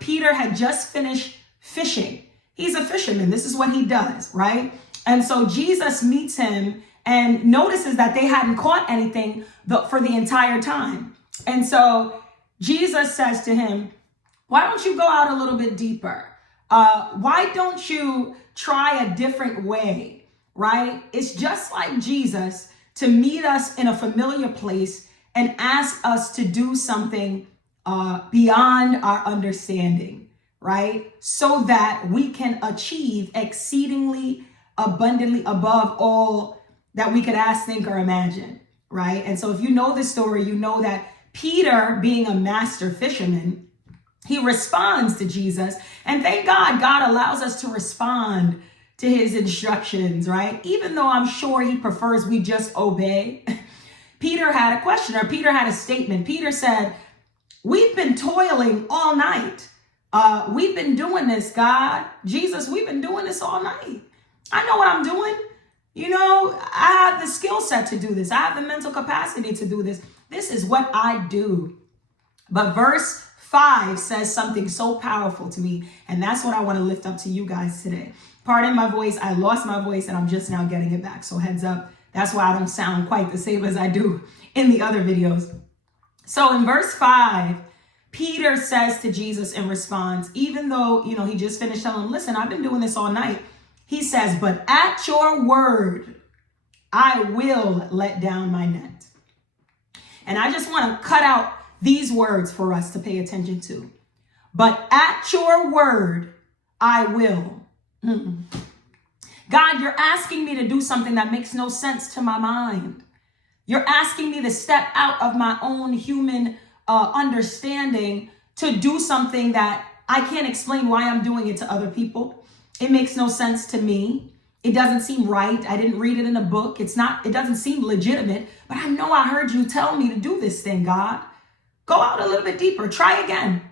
Peter had just finished fishing. He's a fisherman. This is what he does, right? And so Jesus meets him and notices that they hadn't caught anything for the entire time. And so Jesus says to him, why don't you go out a little bit deeper? Why don't you try a different way, right? It's just like Jesus to meet us in a familiar place and ask us to do something beyond our understanding, right? So that we can achieve exceedingly abundantly above all that we could ask, think, or imagine, right? And so if you know the story, you know that Peter, being a master fisherman, he responds to Jesus. And thank God, God allows us to respond to his instructions, right? Even though I'm sure he prefers we just obey. Peter had a question, or Peter had a statement. Peter said, we've been toiling all night. We've been doing this, God. Jesus, we've been doing this all night. I know what I'm doing. You know, I have the skill set to do this. I have the mental capacity to do this. This is what I do. But verse 5 says something so powerful to me. And that's what I want to lift up to you guys today. Pardon my voice. I lost my voice and I'm just now getting it back. So heads up. That's why I don't sound quite the same as I do in the other videos. So in verse 5, Peter says to Jesus in response, even though, he just finished telling him, listen, I've been doing this all night. He says, but at your word, I will let down my net. And I just want to cut out these words for us to pay attention to. But at your word, I will. God, you're asking me to do something that makes no sense to my mind. You're asking me to step out of my own human understanding to do something that I can't explain why I'm doing it to other people. It makes no sense to me. It doesn't seem right. I didn't read it in a book. It doesn't seem legitimate, but I know I heard you tell me to do this thing, God. Go out a little bit deeper. Try again.